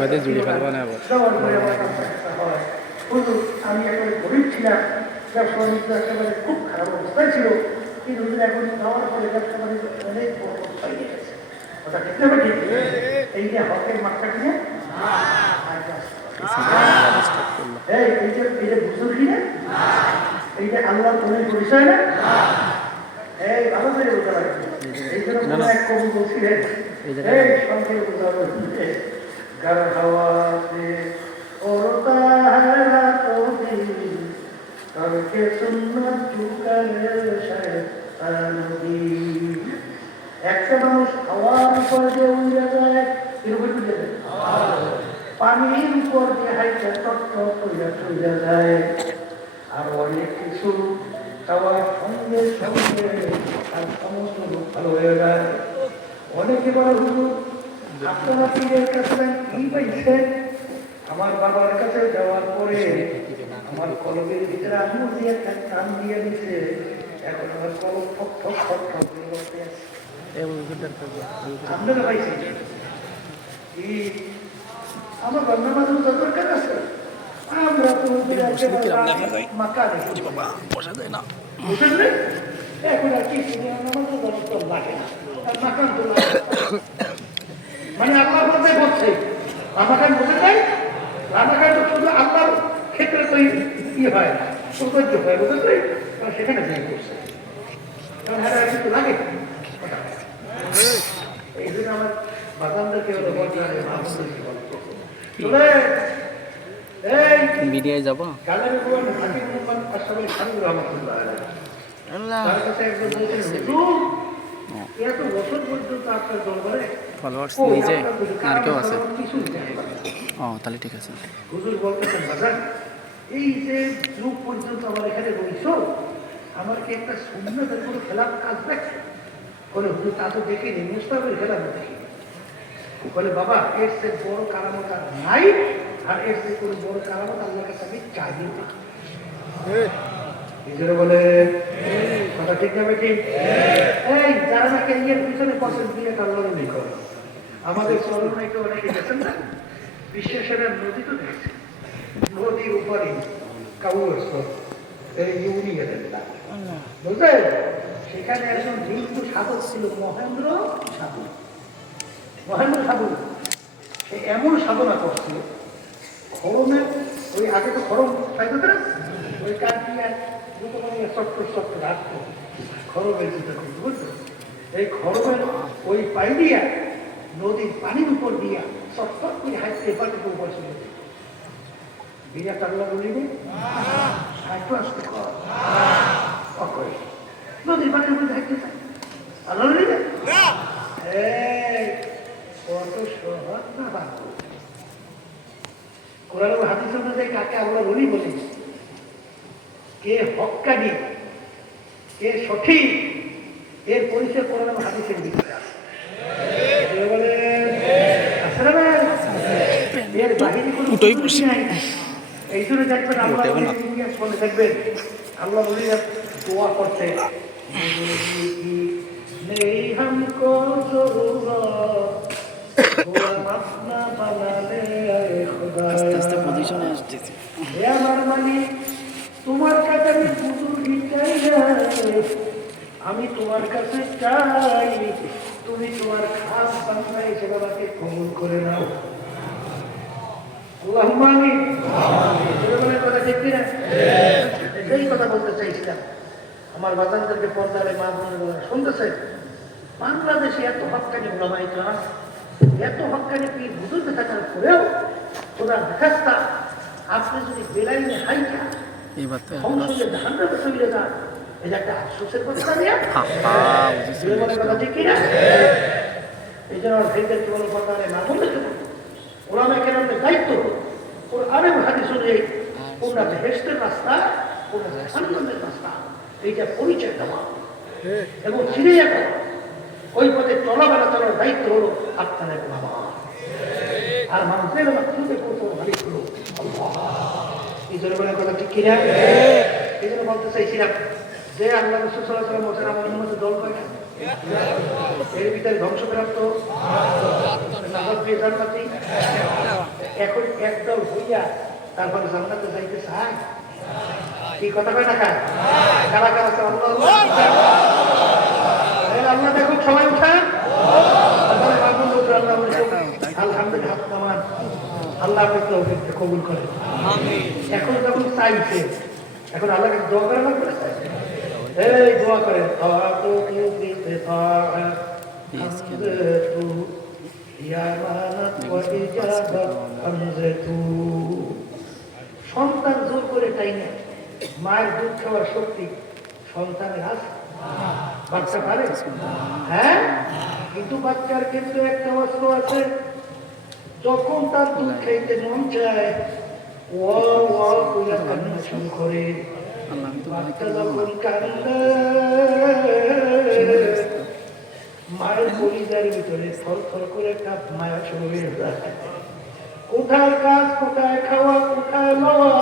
মধ্যে জুড়ে ফেলবো না আবার আমি একেবারে গরিব ছিলাম, ব্যবসা বাণিজ্য একেবারে খুব খারাপ অবস্থায় ছিল, কিন্তু এখন খাওয়ার পরে ব্যবসা বাণিজ্য অনেক বড় অবস্থায় গেছে। ওটা ঠিক না ঠিক? এই যে হকের মাঠটা কিনে এই যে বুঝুর কিনে এই যে আল্লাহ তোমার পরিচয় না, এই ভালো করে বোঝা লাগবে। এই জন্য এক কবি বলছিলেন এই সংক্ষেপে বোঝা লাগবে घर हवा से उड़ता है रातों दिन करके सुन्नत चुकर शैतान भी একটা মানুষ হাওয়ার উপর দিয়ে উড়ে যায়, এরকম উড়ে যায়, পানির উপর দিয়ে হাইটা টটটট করে চলে যায়, আর অনেক কিছু খাওয়ার সঙ্গে সঙ্গে আর সমস্ত লোক ভালো হয়ে যায়। অনেকে বলে হুজুর আপনারা পীরের কাছে কি পাইছেন? আমার বাবার কাছে যাওয়ার পরে আমার কলমের ভিতরে আঙুল দিয়ে একটা কান দিয়ে দিচ্ছে, এখন আমার কলম ঠক ঠক ঠক ঠক করতে আছে। আপনারা পাইছেন কি? আমার বান্না মানুষ দরকার আছে, আমরা তো মাকা দেখি বাবা বসা যায় না, বুঝলেন? এখন আর কি আমাদের দরকার লাগে না, মাকান তো মানে আল্লাহ বলতে বলছে রামাকান বোঝে নাই, রামাকান তো শুধু আল্লাহর ক্ষেত্রে তো কি হয় সৌন্দর্য হয়, বুঝতে পারি সেখানে যাই করছে, কারণ হ্যাঁ কিন্তু লাগে। এই জন্য আমার বাগানদেরকে মিডিয়ায় যাবো গানের আশরাফুল খান রহমাতুল্লাহ তার কাছে একজন বলছেন এত বছর পর্যন্ত আপনার দরবারে ফলোয়ার্স নিজে আর কেউ আছে? ও তাহলে ঠিক আছে। হুজুর বলতেছেন বাজার এই যে যুগ পর্যন্ত আমার এখানে বলিস আমার কি একটা সুন্নতের কোনো খেলাফ কাজ দেখছে? বলে হুজুর তা তো দেখিনি, মুস্তাফের খেলাফ দেখি। বলে বাবা এর সে বড় কারামত আর নাই, আর এর সে কোনো বড় কারামত আল্লাহ কাছে আমি চাই না। নিজেরা বলে কথা ঠিক না বেঠিক? এই যারা নাকি ইয়ের পিছনে পছন্দ দিয়ে আল্লাহ লিখো, আমাদের চরণাইকে অনেকে গেছেন না, বিশ্বের নদী তো দেখছে, নদীর উপরে বুঝলেন? সেখানে একজন হিন্দু সাধক ছিল মহেন্দ্র সাধু। মহেন্দ্র সাধু সে এমন সাধনা করছিল, খরমের ওই আগে তো খরম পাইতো না, ওই কাঠ দিয়ে চট্টর চট্টর রাখতো খরমের যেটা করতো, বুঝলো? এই খরমের ওই পাই দিয়া নদীর পানির উপর দিয়া চট্টর করে হাইতে পানির উপর ছিল। বিরাট আল্লাহ বলিনি একটু আসতে করে নদীর পানির উপর হাইতে চায় আল্লাহ বলিনি কত সহজ না বাক্য। কোরআন হাদিস অনুযায়ী কাকে আল্লাহ বলি বলি, কে হক্কানি কে সঠিক এর পরিচয় কোরআন হাদিসের ভিতরে আছে। বলে আছে না এর বাহিনী কোনো নাই। এই জন্য দেখবেন আল্লাহ বলে দেখবেন আল্লাহ বলি দোয়া করতে নেই হামকো আস্তে আস্তে পজিশনে আসতেছে। আমার মালিক তোমার কাছে আমি পুতুল চাই না, আমি তোমার কাছে চাই তুমি তোমার খাস বান্দা হিসেবে আমাকে কবুল করে নাও। আল্লাহুম্মা আমিন। কথা ঠিক না? এই কথা বলতে চাইছিলাম আমার বাজানদেরকে পর্দারে মা বোনেরা শুনতেছে। বাংলাদেশে এত হক্কানি ওলামায়ে কেরাম, এত হক্কানি পীর বুজুর্গ থাকার পরেও খোদার খাস্তা আপনি যদি বেলাইনে হাইটা সংসদে ধান্দাতে চলে যান, এটা একটা আফসোসের কথা নিয়ে কথা ঠিক কিনা? এই জন্য ভাইদেরকে বলো পর্দারে মা বোনদেরকে বলবো ওলামায়ে কেরামদের দায়িত্ব ওর আরেক হাদিস অনুযায়ী কোনটা বেহেশতের রাস্তা কোনটা জাহান্নামের রাস্তা এইটা পরিচয় দেওয়া এবং চিনে যাওয়া, ওই পথে চলাফেরা চলার দায়িত্ব হলো আপনার বাবা আর মানুষের মাধ্যমে কত মালিক হলো এই জন্য বলে কথা ঠিক কিনা? এই জন্য বলতে চাইছিলাম যে আল্লাহ রাসূল সাল্লাল্লাহু আলাইহি ওয়াসাল্লাম আমার উম্মতের দল কয়টা? এর ভিতরে ধ্বংসপ্রাপ্ত নাজাত পেয়ে জান্নাতি এখন একদল হইয়া তারপরে জান্নাতে যাইতে চায়? কি কথা কয় টাকা? কারা কারা আছে? আল্লাহ দেখুন, সবাই উঠান। আলহামদুলিল্লাহ, আল্লাহ আপনাকে কবুল করে। এখন যখন চাইছে, এখন আল্লাহকে দোয়া করে না, এই দোয়া করেন, সন্তান জোর করে তাই না, মায়ের দুধ খাওয়ার শক্তি সন্তানের আছে? বাচ্চা পারে? হ্যাঁ, কিন্তু বাচ্চার ক্ষেত্রে একটা অস্ত্র আছে, যখন তার দুধ খাইতে মন চায় কান্না শুরু করে। বাচ্চা যখন কান্দে, মায়ের পরিবারের ভিতরে থর থর করে কাপ মায়া শুরু হয়ে যায়। কোথায় কাজ, কোথায় খাওয়া, কোথায় লওয়া,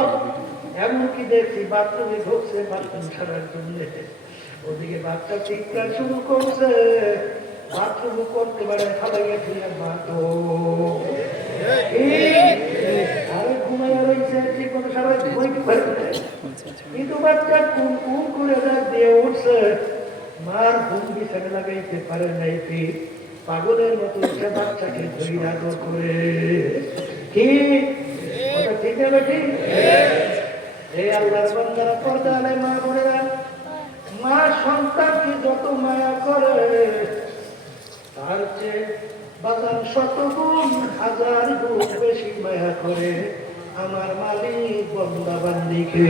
এমনকি দেখছি বাথরুমে ঢুকছে বাথরুম ছাড়ার জন্য, ওদিকে বাচ্চা চিৎকার শুরু করছে, বাথরুম করতে পারে খাবাইয়া ফিরে বাথো আরে ঘুমাইয়া রয়েছে, ঠিক মতো সবাই ঘুমাইতে পারবে না, কিন্তু বাচ্চা কুন কুন করে রাত দিয়ে উঠছে, মার ঘুম বিছানে লাগাইতে পারে নাই, পাগলের মতো উঠে বাচ্চাকে ধরি আদর করে। কি ওটা ঠিক না? ঠিক। এই আল্লাহর বান্দারা, পর্দা আলায় মা বোনেরা, মা সন্তানকে যত মায়া করে তার চেয়ে বাজার শতগুণ হাজার গুণ বেশি মায়া করে আমার মালিক বান্দা বান্দিকে।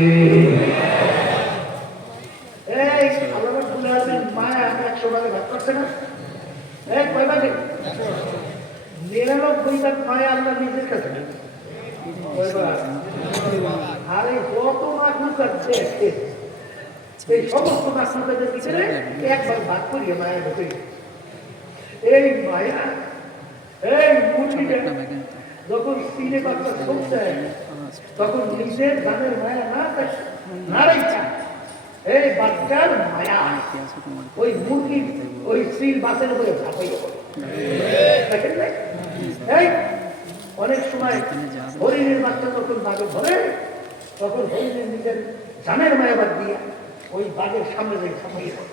এই আল্লাহ রাব্বুল আলামিন মায়া 100 ভাগে ভাগ করছে না? এই কয় ভাগে? 99 ভাগ মায়া আল্লাহ নিজের কাছে। আরে কত মাখলুকাত দেখে, এই সমস্ত মাখলুকাতের ভিতরে একবার ভাগ করিয়ে মায়া ঢুকে। এই মায়া, এই মুরগিটা যখন স্ত্রীর বাচ্চা ছুটছে, তখন নিজের গানের মায়া না রেখে এই বাচ্চার মায়া ওই মুরগি ওই স্ত্রীর বাচ্চার উপরে ঝাঁপাইয়ে পড়ে। দেখেন নাই? এই অনেক সময় হরিণের বাচ্চা যখন বাঘে ধরে, তখন হরিণের নিজের জানের মায়া বাদ দিয়ে ওই বাঘের সামনে যে ঝাঁপাইয়ে পড়ে।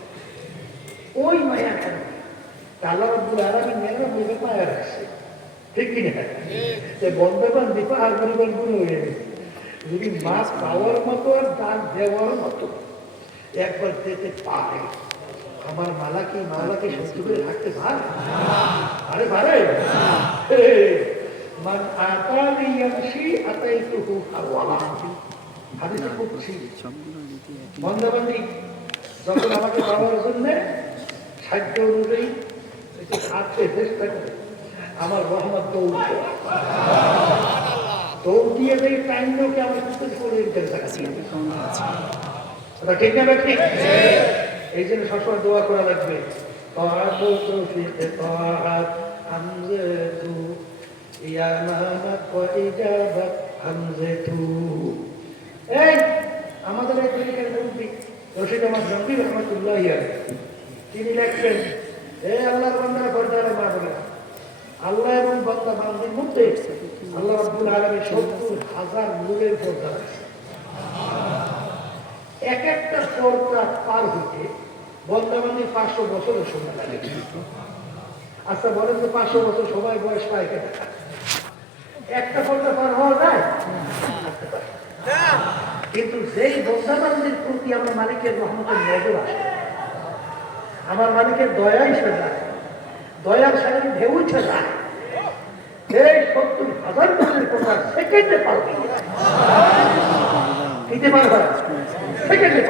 ওই মায়া কেন? আল্লাহ রাব্বুল আলামিন মেয়েরা মায়া রাখছে, ঠিক কিনা? বন্ধবান দীপা আর পরিবার গুলো হয়ে গেছে। যদি মা পাওয়ার মতো আর দান দেওয়ার মতো একবার যেতে পারে, আমার মালাকে মালাকে সহ্য করে রাখতে পারে? আরে পারে? মান আতানি ইয়ামশি আতাইতুহু হাওয়ালা। হাদিসে কুদসি, বন্ধবান্দি যখন আমাকে পাওয়ার জন্য সাধ্য অনুযায়ী হাতে চেষ্টা করে, আমার রহমত দৌড় দিয়ে দেয়, টাইমকে আমি করে দিতে চাচ্ছি। ঠিক না? ঠিক। এই জন্য সবসময় দোয়া করা লাগবে। এই আমাদের এই তরিকার মুরব্বি রশিদ আহমদ গঙ্গী রহমতুল্লাহ তিনি লেখছেন, এই আল্লাহর বান্দারা পর্দারে মা বলে, আল্লাহ এবং বান্দা বান্দির মধ্যে আল্লাহ রাব্বুল আলামিন 70,000 নূরের পর্দা আছে। এক একটা পর্দা পার হইতে বান্দা বান্দির 500 বছরের সময় লাগে। আচ্ছা বলেন তো, 500 বছর সবাই বয়স পায় কেন? একটা পর্দা পার হওয়া যায়? কিন্তু যেই বান্দা বান্দির প্রতি আমার মালিকের রহমতের নজর আসে, আমার মালিকের দয়া এসে যায়, দয়ার সাথে ঢেউ উঠে যায়, এই 70,000 বছরের কথা সেকেন্ডে পার হয়ে যায়। দিতে পারবে সেকেন্ডে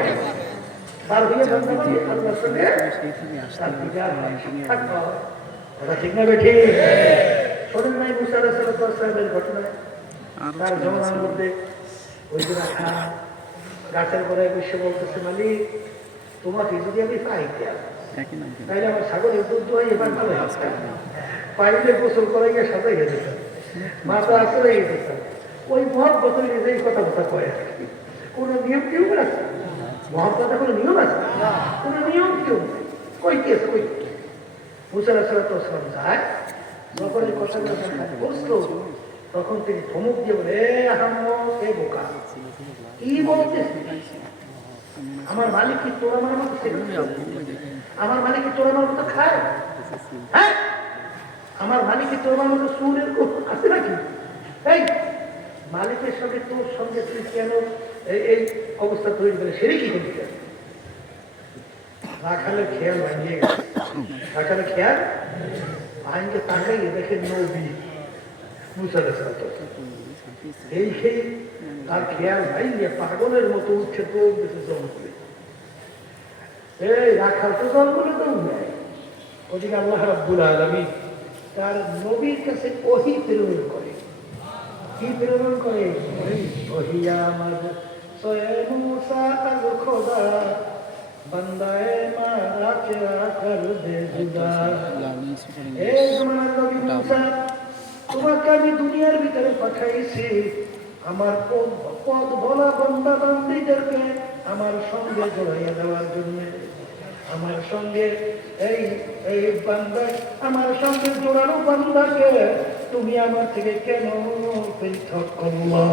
পার হয়ে বন্ধবান্ধী আল্লাহর সঙ্গে তার দিদার সাক্ষাৎ পাওয়া। কথা ঠিক না বেঠি? শোনেন নাই মুসা আলাইহিস সালামের ঘটনা? তার জমানার মধ্যে ওই যে গাছের গোড়ায় বসে বলতেছে, মালিক তোমাকে যদি আমি পাইতে তাইলে আমার ছাগলের দুধ হয় এবার ভালো হচ্ছে, পাইলে গোসল করাইয়া সাজাই গেছে, মাথা আসলে গেছে। ওই মহৎ বছর এই কথা কথা কয়, কোনো নিয়ম কেউ আছে? মহৎ কথা কোনো নিয়ম আছে? কোনো নিয়ম কেউ নেই। কই কি আছে? কই মুসা আলাইহিস সালাম যায়, যখন এই কথাগুলো বসলো, তখন তিনি ধমক দিয়ে বলে, এ আহাম্মদ, এ বোকা, কি বলছিস? আমার মালিক কি তোর আমার মতো শেখ? আমার মালিক কি তোর আমার মতো খায়? হ্যাঁ, আমার মালিক কি তোর আমার মতো সুরের আছে নাকি? এই মালিকের সঙ্গে তোর সঙ্গে তুই কেন এই অবস্থা তৈরি করে সেরে কি করবি? রাখালের খেয়াল ভাঙিয়ে গেছে, রাখালের খেয়াল আইনকে তাকাই দেখে নবী মুসা আলাইহিস এই সেই তার খেয়াল ভাঙিয়ে পাগলের মতো উঠছে তো জল করে। এই রাখাল তো জল করে তো নেয়। ওদিকে আল্লাহ রাব্বুল আলামিন তার নবীর কাছে ওহী প্রেরণ করে। কি প্রেরণ করে? ওহিয়া মাদ সোয়ে মুসা আল খোদা বান্দায়ে মারা চেরা কর দে জুদা। এ জমানার নবী মুসা, তোমাকে আমি দুনিয়ার ভিতরে পাঠাইছি আমার পদ বলা বান্দা বান্দীদেরকে আমার সঙ্গে জড়াইয়া দেওয়ার জন্য। আমার সঙ্গে এই এই বান্দা, আমার সঙ্গে জোড়ানো বান্দাকে তুমি আমার থেকে কেন পৃথক করলা?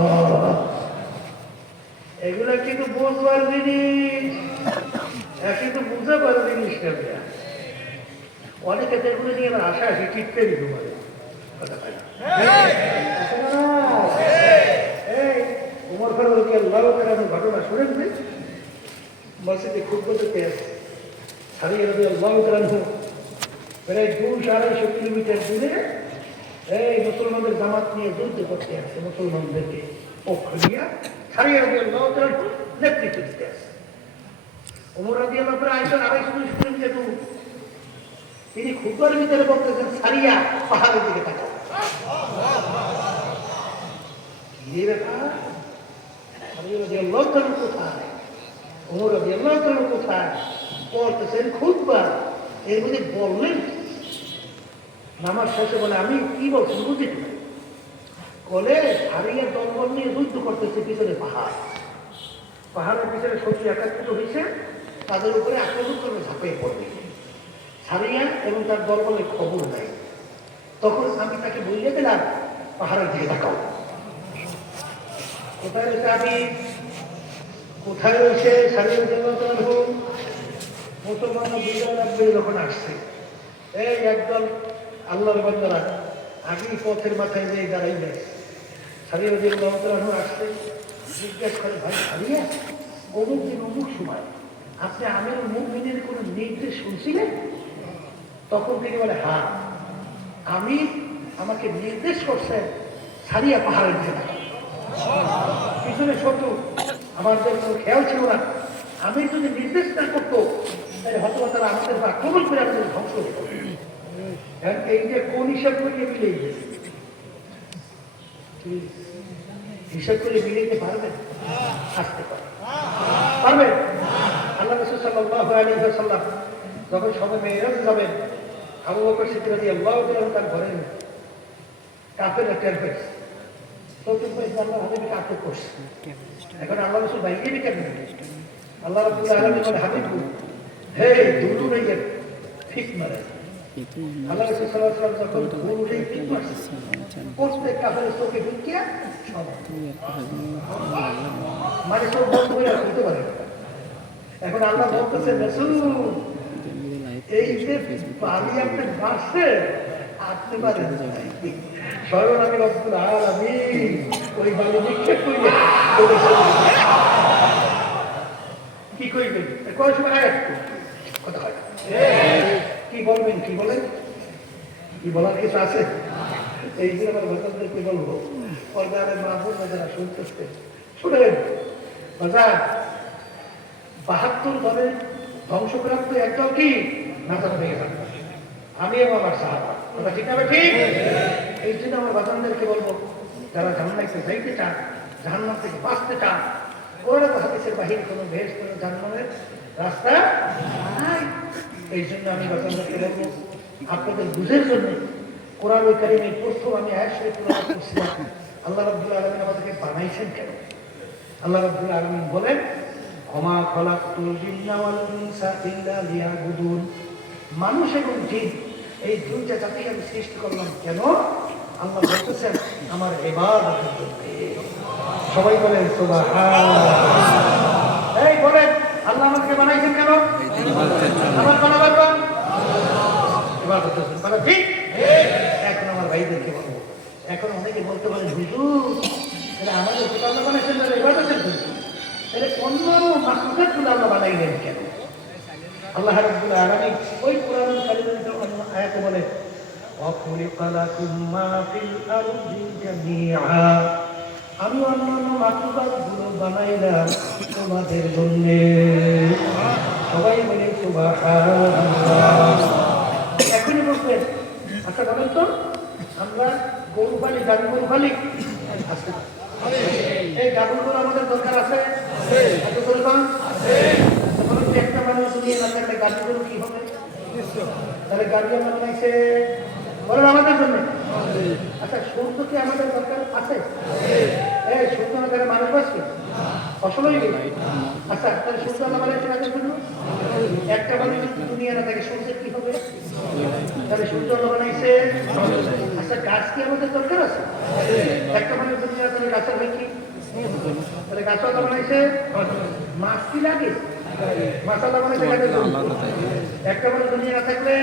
এগুলা কিন্তু বুঝবার জিনিস, কিন্তু বুঝাবার জিনিস না। অনেকে এগুলো নিয়ে আমার আশা আসি টিপতে দিতে পারে। উমর ফারুক রাদিয়াল্লাহু তাআলার ঘটনা শুনেন? মসজিদে খুতবা দিতে আসে আলী রাদিয়াল্লাহু তাআলা প্রায় 200-250 কিলোমিটার দূরে এই মুসলমানদের জামাত নিয়ে যুদ্ধ করতে আসছে। মুসলমানদেরকে পক্ষ নিয়ে আলী রাদিয়াল্লাহু তাআলা নেতৃত্ব দিতে আসে। ওমর রাদিয়াল্লাহু তাআলা আইসা 250 কিলোমিটার দূর, তিনি খুতবার ভিতরে বলতেছেন, সারিয়া পাহাড়ের দিকে তাকাও। কি ব্যাপার? আলী রাদিয়াল্লাহু তাআলা কোথায়? ওমর রাদিয়াল্লাহু তাআলা কোথায়? বলতেছেন খুতবা। এর মধ্যে বললেন নামাজ শেষে বলে, আমি কি বলছি বুঝি বলে, সারিয়া দলবল নিয়ে যুদ্ধ করতেছে পিছনে পাহাড়, পাহাড়ের পিছনে শত্রু একাত্রিত হয়েছে, তাদের উপরে আক্রমণ করবে, ঝাঁপিয়ে পড়বে। সারিয়া এবং তার দলবলের খবর নাই। তখন আমি তাকে বলে দিলাম, পাহাড়ের দিকে তাকাও। কোথায় রয়েছে? আমি কোথায় রয়েছে? সারিয়া মুসলমানরা বিজয় লাভ করে যখন আসছে, এই একদল আল্লাহর বান্দারা আগেই পথের মাথায় যেয়ে দাঁড়াই যায়। সারিয়া রাদিয়াল্লাহু তাআলা আসছে, জিজ্ঞাসা করে, ভাই সারিয়া, অমুক দিন অমুক সময় আপনি আমিরুল মুমিনিনের কোনো নির্দেশ শুনছিলেন? তখন তিনি বলে, হ্যাঁ, আমি আমাকে নির্দেশ করছেন সারিয়া পাহাড়ের দিকে তাকাও। পিছনে শত্রু, আমাদের কোনো খেয়াল ছিল না। আমি যদি নির্দেশ না করতো তাহলে হয়তো তারা আমাদের আক্রমণ করে আমাদের ধ্বংস হতো। এই যে কোন হিসাব করিয়ে মিলিয়ে গেছে, হিসাব করে মিলিয়ে পারবেন? আসতে পারবেন? আল্লাহ রাসূল সাল্লাল্লাহু আলাইহি ওয়াসাল্লাম যখন সবে মেরাজ যাবেন, আবু বকর সিদ্দিক রাদিয়াল্লাহু তাআলা তার ঘরে কাফেররা টের পেয়েছে, আল্লাহ হাবিব কাফের করছে। এখন আল্লাহ রাসূল বাইরে কেন? আল্লাহ রাব্বুল আলামিন বলে, হাবিব হে দুলু নাইয়া ঠিক মারে। আল্লাহ রাসূল সাল্লাল্লাহু আলাইহি ওয়াসাল্লাম যখন দুলু নাইয়া ঠিক মারছে, প্রত্যেক কাফেরের চোখে ঢুকিয়া মানে সব বন্ধ হয়ে আসতে পারে। এখন আল্লাহ বলতেছেন, রাসূল এই যে পানি আপনি মারছে, আপনি পারেন স্মরণ আমি রব্বুল আলামিন ওই বালু নিক্ষেপ করিলে কি করবেন? কয় সময় আয়াত কথা হয়, কি বলবেন? কি বলেন? কি বলার কিছু আছে? এই যে আমার ভক্তদেরকে বলবো, পর্দারের মাহবুব যারা শুনতেছে শুনেন, বাজার 72 দলের ধ্বংসপ্রাপ্ত একদল কি নাজাত হয়ে যাবে। আমি এবং আমার সাহাবা, কথা ঠিক না? ঠিক। এই জন্য আমার বাজানদেরকে বলবো, যারা জান্নাতে যাইতে চান, জাহান্নাম থেকে বাঁচতে চান, ওরা তো হাদিসের বাহিরে কোনো বেহেশত কোনো জান্নাতের রাস্তা নাই। এই জন্য আমি বাজানদেরকে বলবো, আপনাদের বুঝের জন্য কোরআনুল কারীমের প্রথম আমি আয়াত শরীফ তেলাওয়াত করছিলাম, আল্লাহ রাব্বুল আলামিন আমাদেরকে বানাইছেন কেন? আল্লাহ রাব্বুল আলামিন বলেন, ওমা খালাকতুল জিন্না ওয়াল ইনসা ইল্লা লিয়াবুদুন। মানুষ এবং জিন এই দুইটা জাতিকে আমি সৃষ্টি করলাম কেন? আল্লাহ বলতেছেন আমার ইবাদতের জন্য। সবাই বলেন সুবহানাল্লাহ। এই বলেন আল্লাহ আমাকে বানাইছেন কেন? আমার বানাবার কারণ ইবাদতের জন্য। মানে ঠিক? এখন আমার ভাইদেরকে বলবো, এখন অনেকে বলতে পারেন হুজুর তাহলে আমাদের কোথা আল্লাহ বানাইছেন তাহলে ইবাদতের জন্য, তাহলে অন্য মাখলুকাত গুলো আল্লাহ বানাইলেন কেন? আল্লাহ রাব্বুল আলামিন ওই কোরআনুল কারীমের অন্য আয়াতে বলে ওয়াখুলিকা লাকুম মা ফিল আরদি জামিআ, আমি অন্যান্য মাখলুকাতগুলো বানাইলাম তোমাদের জন্য। সবাই বলে সুবহানাল্লাহ। এখনই বলবেন আচ্ছা বলেন তো আমরা গরু পালি, গাড়ি গরু পালি, আছে এই গাড়িগুলো আমাদের দরকার আছে? এত পরিমাণ বলুন তো, একটা মানুষ নিয়ে না থাকলে গাড়ি গরু কি হবে? তাহলে গাড়ি আমরা বানাইছে বলেন আমাদের জন্য। আচ্ছা সূর্য কি আমাদের দরকার আছে? এই সূর্য আমাদের মানুষ বাঁচবে অসময়। আচ্ছা তাহলে সূর্য আল্লাহ বানাইছে কাদের জন্য? একটা মানুষ যদি দুনিয়া না থাকে সূর্যের কি হবে? তাহলে সূর্য আল্লাহ বানাইছে। আচ্ছা গাছ কি আমাদের দরকার আছে? একটা মানুষ দুনিয়া তাহলে গাছের হয় কি? তাহলে গাছ আল্লাহ বানাইছে। মাছ কি লাগে? মাছ আল্লাহ বানাইছে কাদের জন্য? একটা মানুষ দুনিয়া না থাকলে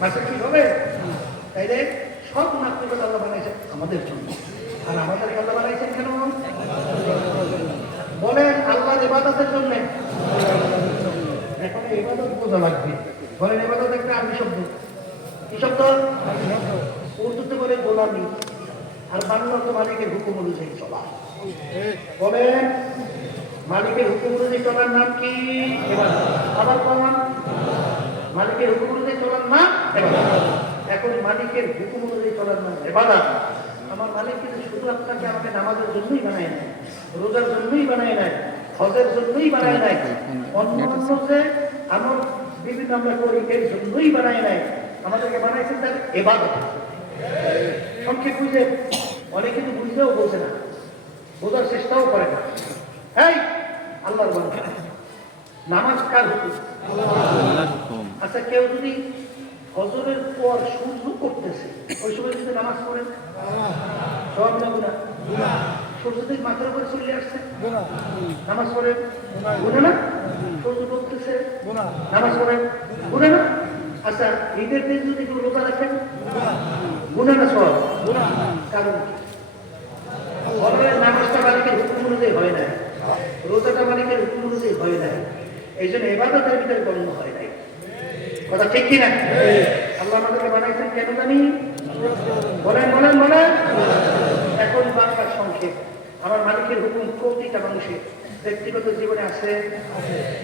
মাছের কি হবে? তাইলে সব মাতৃকাত আল্লাহ বানাইছেন আমাদের জন্য। আর আমাদের আল্লাহ বানাইছেন কেন? বলেন আল্লাহর ইবাদতের জন্য। এখন ইবাদত বোঝা লাগবে। বলেন ইবাদত একটা আরবি শব্দ। কি শব্দ? উর্দুতে বলে গোলামি, আর বাংলা তো মালিকের হুকুম অনুযায়ী চলা। বলেন মালিকের হুকুম অনুযায়ী চলার নাম কি? আবার বলেন মালিকের হুকুম অনুযায়ী চলার নাম। এখন মালিকের হুকুম অনুযায়ী চলার নাম ইবাদত। আমার মালিক কিন্তু শুধু আপনাকে আমাকে নামাজের জন্যই বানায় নাই, রোজার জন্যই বানায় নাই, হজের জন্যই বানায় নাই, অন্য অন্য যে আমার বিভিন্ন আমরা করি এর জন্যই বানায় নাই। আমাদেরকে বানাইছেন তার ইবাদত। সংক্ষেপ বুঝে অনেকে কিন্তু বুঝতেও বলছে না, বোঝার চেষ্টাও করে না। এই আল্লাহর বান্দা, নামাজ কার হুকুম? আচ্ছা কেউ যদি ফজরের পর সূর্য করতেছে ওই সময় যদি নামাজ পড়েন সব না গুনাহ? সূর্য থেকে মাথার উপরে চলে আসছে নামাজ পড়েন গুনাহ না? সূর্য করতেছে নামাজ পড়েন গুনাহ না? আচ্ছা ঈদের দিন যদি কেউ রোজা রাখেন গুনাহ না সব? কারণ নামাজটা মালিকের হুকুম অনুযায়ী হয় নাই, রোজাটা মালিকের হুকুম অনুযায়ী হয় নাই, এই জন্য ইবাদতের ভিতরে গণ্য হয় নাই। কথা ঠিক কিনা? আল্লাহ আমাদেরকে বানাইছেন কেন জানি? বলেন বলেন বলেন। এখন বাংলার সংক্ষেপ, আমার মালিকের হুকুম প্রতিটা মানুষের ব্যক্তিগত জীবনে আছে,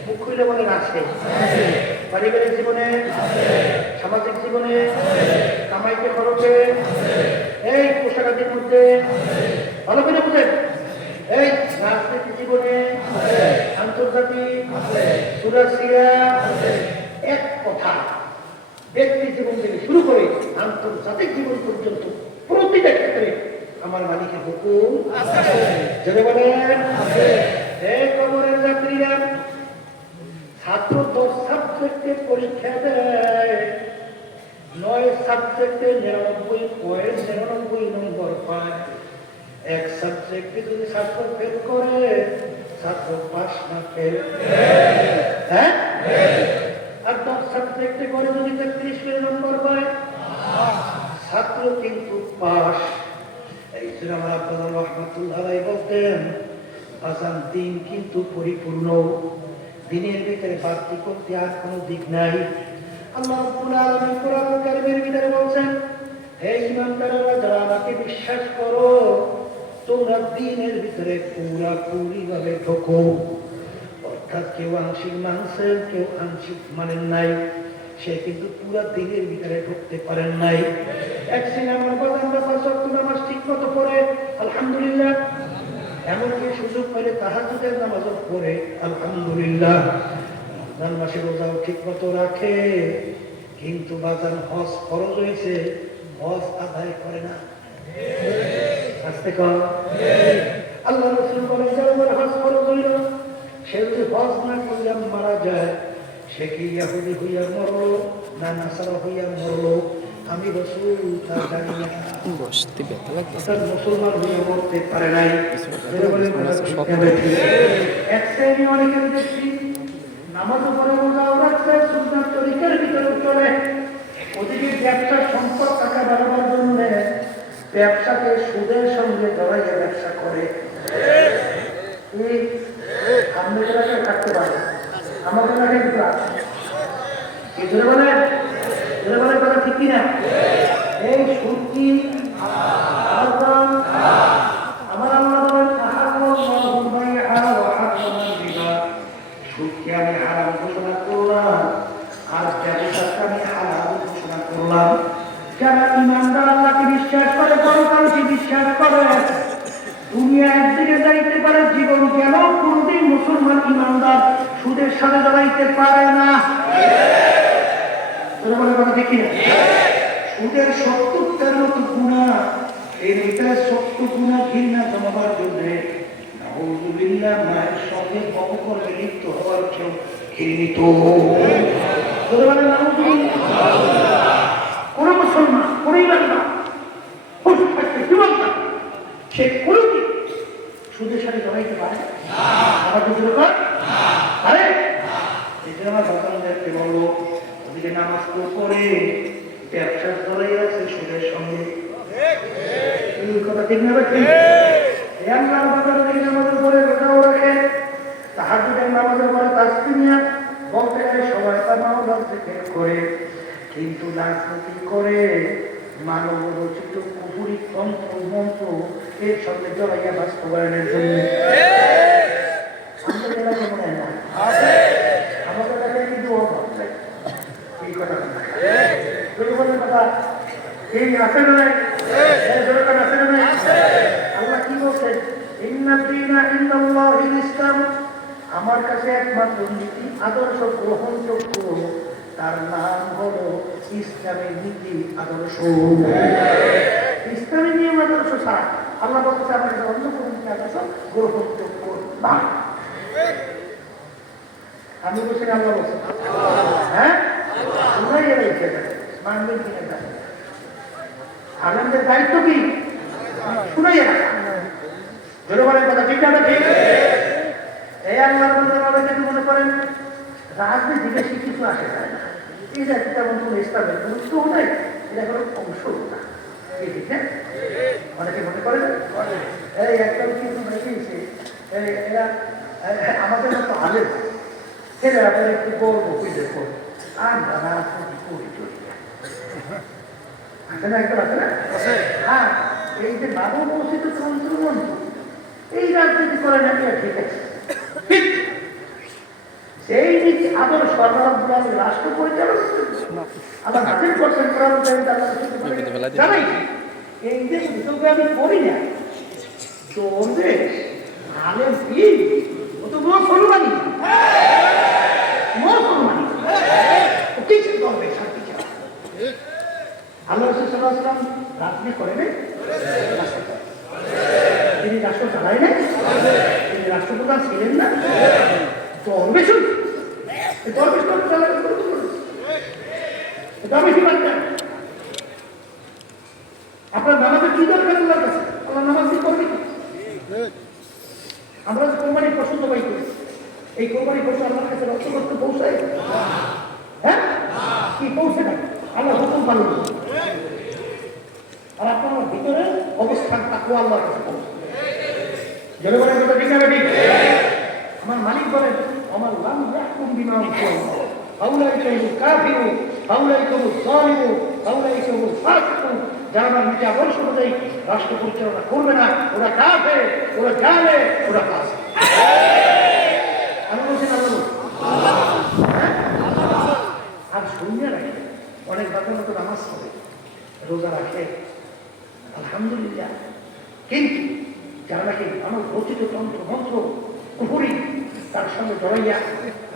মুখ খুলে বলেন আছে, পারিবারিক জীবনে, সামাজিক জীবনে, কামাইতে খরচে, এই পোশাকাদির মধ্যে, ভালো করে বুঝেন, এই রাজনৈতিক জীবনে, আন্তর্জাতিক, সুরাশিয়া, এক কথা ব্যক্তি জীবন থেকে শুরু করে আন্তর্জাতিক জীবন পর্যন্ত প্রতিটা ক্ষেত্রে আমার মালিকের হুকুম জেনে বলেন। এই কবরের যাত্রীরা ছাত্র 10 সাবজেক্টে পরীক্ষা দেয়, 9 সাবজেক্টে 99 নম্বর পায়। এক সাবজেক্টে যদি ছাত্র ফেল করে ছাত্র পাস না ফেল? হ্যাঁ। আর 10 সাবজেক্টে করে যদি 33 নম্বর পায় ছাত্র কিন্তু পাস। এই জন্য আমার আব্দুল্লাহ রহমাতুল্লাহ আলাইহি বলতেন, আজান দিন কিন্তু পরিপূর্ণ, দিনের ভিতরে বাড়তি করতে আর কোনো দিক নাই। আল্লাহ রাব্বুল আলামিন কোরআনুল কারীমের ভিতরে বলছেন, হে ঈমানদাররা যারা আমাকে বিশ্বাস করো তোমরা দিনের ভিতরে পুরাপুরি ভাবে ঢোকো। অর্থাৎ কেউ আংশিক মানছেন, কেউ আংশিক মানেন নাই, সে কিন্তু পুরা দিনের ভিতরে ঢুকতে পারেন নাই। এক সিনেমার বাজানরা 5 ওয়াক্ত নামাজ ঠিক মতো পড়ে আলহামদুলিল্লাহ, এমনকি সুযোগ পেলে তাহাজ্জুদের নামাজও পড়ে আলহামদুলিল্লাহ, রমজান মাসে রোজাও ঠিক মতো রাখে, কিন্তু বাজান হজ ফরজ হয়েছে হজ আদায় করে না। আস্তে কর। আল্লাহ রাসূল বলেন যারা হজ ফরজ হইল সে যদি হজ না করে মারা যায় সে কি ইহুদি হইয়া মরলো না নাসারা হইয়া মরলো? আমি রসুল তার জানি না। বসতে ব্যথা লাগতেছে। অর্থাৎ মুসলমান হয়ে মরতে পারে নাই। এক শ্রেণী অনেকের দেখছি নামাজও পড়ে রোজাও রাখছে, সুন্নাত তরিকার ভিতরে চলে। ওদিকে ব্যবসার সম্পদ টাকা বাড়াবার জন্য ব্যবসাকে সুদের সঙ্গে জড়াইয়া ব্যবসা করে। আমাদের এলাকায় থাকতে পারে, আমাদের এলাকায় কিন্তু আছে। এই ধরে বলে কথা ঠিক কিনা? এই সুদকি আমার আল্লাহ বলেন সুদকে আমি হারাম ঘোষণা করলাম, আর ব্যবসাকে আমি হালাল ঘোষণা করলাম। যারা ইমানদার আল্লাহকে বিশ্বাস করে, পরকালকে বিশ্বাস করে, দুনিয়া একদিকে যাইতে পারে, জীবন কেন কোনদিন মুসলমান ইমানদার সুদের সাথে জড়াইতে পারে না। কথা দেখি না, সুদের ৭০টার মতো গুণা, এর ভিতরে ৭০ গুণা ঘৃণা জমাবার জন্য নাউযুবিল্লাহ মায়ের সঙ্গে অপকর্মে লিপ্ত হওয়ার কেউ ঘৃণিত। কোন মুসলমান, কোন ইমানদার পশু থাকতে জীবন থাকতে সে কোনদিন সুদের সাথে জড়াইতে পারে আমার বুঝলো আরে এই জন্য আমার ভগবানদেরকে বললো ওদিকে নামাজ পড়ে ব্যবসা জড়াই আছে সুদের সঙ্গে। এই কথা ঠিক না? ঠিক। নামাজের পরে রোজাও রাখে, তাহাজ্জুদের নামাজের পরে তাসবিহ নিয়ে বলতে গেলে সবাই তার মাওলার জিকির করে, কিন্তু রাজনীতি করে মানব রচিত কুফরি তন্ত্র মন্ত্র এর সঙ্গে জড়াইয়া বাস্তবায়নের জন্য। আমাদের এলাকায় মনে হয় না, আমাদের এলাকায় কিন্তু এই কথা কথা এই আছে না নাই? আছে না নাই? আল্লাহ কি বলছেন? ইসলাম, আমার কাছে একমাত্র নীতি আদর্শ গ্রহণযোগ্য, তার নাম হলো ইসলামের নীতি আদর্শ। ইসলামী নিয়ম আদর্শ ছাড়া আল্লাহ বলছে আমার কাছে অন্য কোন নীতি আদর্শ গ্রহণযোগ্য না। আমি বলছি আল্লাহ বলছি, হ্যাঁ আমরাই এরা ইচ্ছে মানবেন কিনে যাবে। আলেমদের দায়িত্ব কি? শুনাই রাখা। জনগণের কথা ঠিক না? ঠিক। এই আল্লাহ যদি মনে করেন রাজনীতি বেশি কিছু আসে যায় না, এই যে তেমন কোন ইসলামের গুরুত্ব নেই, এটা কোনো অংশ না। ঠিক না? অনেকে মনে করেন এই একটা কিছু দেখিয়েছে এরা আমাদের মতো আলেম, সেটা আপনার একটু গর্ব বুঝে করবো আর রাজনীতি করি চলি আছে না? একটা আছে না? হ্যাঁ, এই যে মানব বসিত তন্ত্রমন্ত্র এই রাজনীতি করে না, ঠিক আছে। সেই নীতি আদর্শ রাষ্ট্র পরিচালনা আল্লাহ নাজিল করছেন জানাই এই যে আমি করি না চলবে আলেম কি ও তো মুসলমানি মুসলমানি কিছু করবে শান্তি ছাড়া। আল্লাহ রাসূল সাল্লাল্লাহু আলাইহি ওয়াসাল্লাম রাজনীতি করেন, তিনি রাষ্ট্র চালায় না, তিনি রাষ্ট্রপ্রধান ছিলেন না। দরবেশ দরবেশ চালানো দরবেশই বাচ্চা। আপনার নামাজের কি দরকার আল্লাহর কাছে? আল্লাহ নামাজ কি করবে? আমরা যে কোরবানির পশু জবাই করি, এই কোরবানির পশু আল্লাহর কাছে রক্ত করতে পৌঁছায়? হ্যাঁ, কি পৌঁছে না? আল্লাহ হুকুম পালন করে। আর আপনার ভিতরে অবস্থান তাকওয়া আল্লাহর কাছে পৌঁছে। জনগণের কথা ঠিক না? ঠিক। আমার মালিক বলেন আমার লাম ইয়াহকুম বিমা আনজালাল্লাহ ফাউলাইকা হুমুল কাফিরুন ফাউলাইকা হুমুজ জালিমুন ফাউলাইকা হুমুল ফাসিকুন। যারা আমার নীতি আদর্শ অনুযায়ী রাষ্ট্র পরিচালনা করবে না, ওরা কাফের, ওরা জালেম, ওরা ফাসিক। আমি বলছি না বলুন, আর শুনিয়া রাখে অনেক বাচ্চার মতো নামাজ পড়ে, রোজা রাখে, আলহামদুলিল্লাহ, কিন্তু যারা নাকি মানব রচিত তন্ত্র মন্ত্র কুফরি তার সঙ্গে জড়াইয়া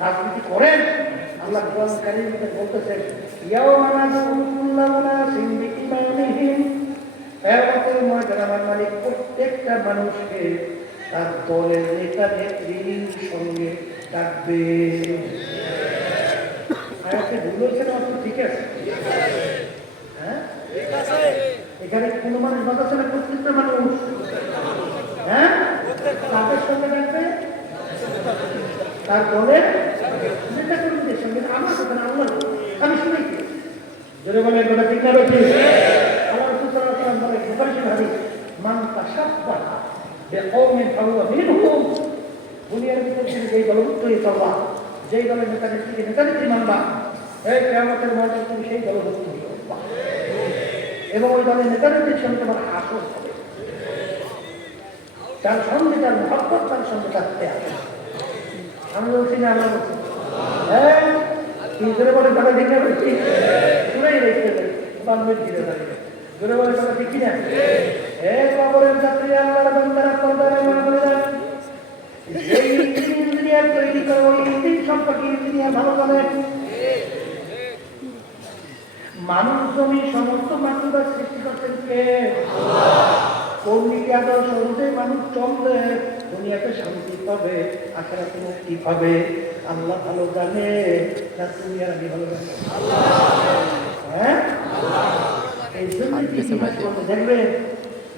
রাজনীতি করেন, আল্লাহ কোরআন কারীমের মধ্যে বলতেছেন ইয়াওমা নাদউ কুল্লা উনাসিন বিইমামিহিম, কিয়ামতের ময়দানে আমার মালিক প্রত্যেকটা মানুষকে তার দলের নেতা নেত্রীর সঙ্গে ডাকবে। আয়াতে ভুল হয়েছে না? ঠিক আছে, হ্যাঁ এখানে কোনো মানুষ বাধা ছিল প্রত্যেকটা মানুষ হ্যাঁ তাদের সঙ্গে ডাকবে তার দলে নেতা কর্মীদের সঙ্গে আমার কথা না আল্লাহ আমি শুনেছি যদি বলে এটা ঠিক না বেশি আল্লাহ রাসূল সাল্লাল্লাহু আলাইহি ওয়াসাল্লাম বলেন বুখারী হাদিস মান তাশাব্বাহা বিকওমিন ফাহুয়া মিনহুম দুনিয়ার ভিতরে তুমি যেই দলভুক্ত হয়ে চলবা যেই দলের নেতানেত্রী মানবা এই কিয়ামতের ময়দানে তুমি সেই দলভুক্ত হয়ে চলবা এবং ওই দলের নেতানেত্রীর সঙ্গে তোমার হাসর হবে তার সঙ্গে তার মহব্বত তার সঙ্গে থাকতে হবে আমি বলছি না আমরা বলছি হ্যাঁ ধরে বলে কথা ঠিক না বলছি শুনেই রেখে দেবে বান্ধবের ঘিরে দাঁড়িয়ে ধরে বলে কথা ঠিক কিনা কবরের যাত্রী আল্লাহর বান্দারা পর্দায় মনে করে দেন এই ইঞ্জিনিয়ার তৈরি করে ওই ইঞ্জিন সম্পর্কে ইঞ্জিনিয়ার ভালো জানেন মানুষ জমি সমস্ত মানুষরা সৃষ্টি করছেন কে কোন নীতি আদর্শ অনুযায়ী মানুষ চলবে দুনিয়াতে শান্তি পাবে আখিরাতে মুক্তি পাবে আল্লাহ ভালো জানে না তুমি আর আমি ভালো জানি হ্যাঁ এই জন্য দেখবে